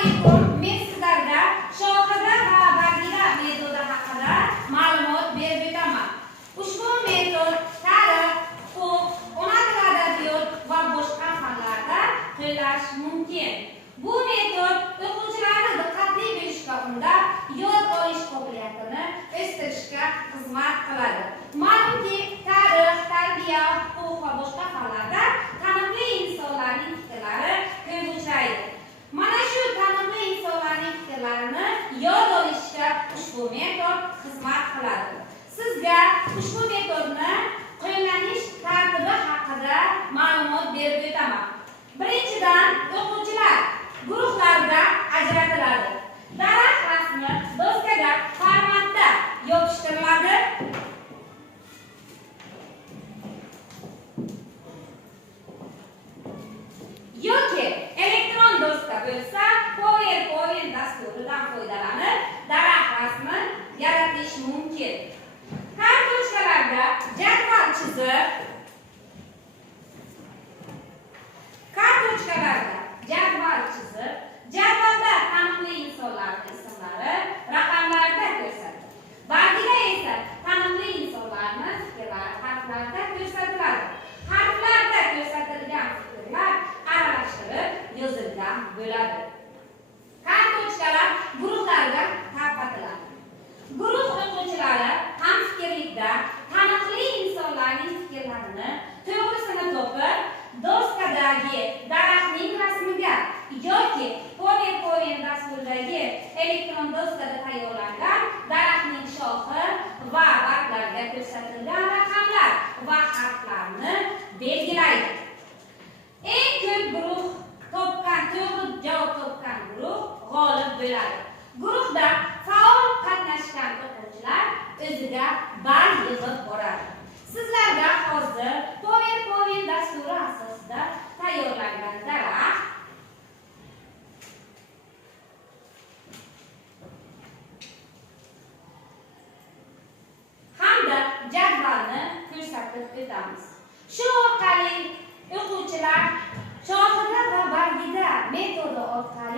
alaykum. Men sizlarga shohida va bag'ira metodi haqida ma'lumot berib o'taman. Ushbu metod tarix, huquq, ona tili adabiyot va boshqa fanlarda qo'llash mumkin. Bu metod o'quvchilarni diqqatli bo'lishga undab, yod olish qobiliyatini o'stirishga xizmat qiladi. Ma'lumki, tarix, tarbiya, huquq va boshqa fanlarda taniqli insonlarning fikrlari ko'p uchraydi. Mana shu taniqli insonlarning fikrlarini yod olishga ushbu metod xizmat qiladi. Sizga ushbu metodni qo'llanish tartibi haqida ma'lumot berib o'taman. Birinchidan, o'quvchilar guruhlarga ajratiladi. Daraxt rasmi doskaga formatda yopishtiriladi. Yoki elektron doska bo'lsa, PowerPoint dasturidan foydalanib, daraxt rasmi yaratish mumkin. Kartochkalarga jadval chizib, jadvalda taniqli insonlarning ismlari raqamlarda ko'rsatiladi. Bardida esa taniqli insonlarning fikrlari harflarda ko'rsatiladi. Harflarda ko'rsatilgan fikrlar aralashtirib yozilgan bo'ladi. Kartochkalar guruhlarga tarqatiladi. Guruh o'quvchilari hamfikrlikda taniqli insonlarning fikrlarini to'g'risini topib, doskadagi daraxtning rasmiga yoki PowerPoint dasturidagi elektron doskada tayyorlangan daraxtning shoxi va barglarida ko'rsatilgan raqamlar va harflarni belgilaydi. Eng ko'p to'g'ri javob topgan guruh g'olib bo'ladi. Guruhda faol qatnashgan o'quvchilar o'ziga ball yig'ib boradi. Sizlarga hozir PowerPoint dasturi asosida tayyorlangan daraxt hamda jadvalni ko'rsatib o'tamiz. Shu orqali o'quvchilar shohida va bag'ida metodi orqali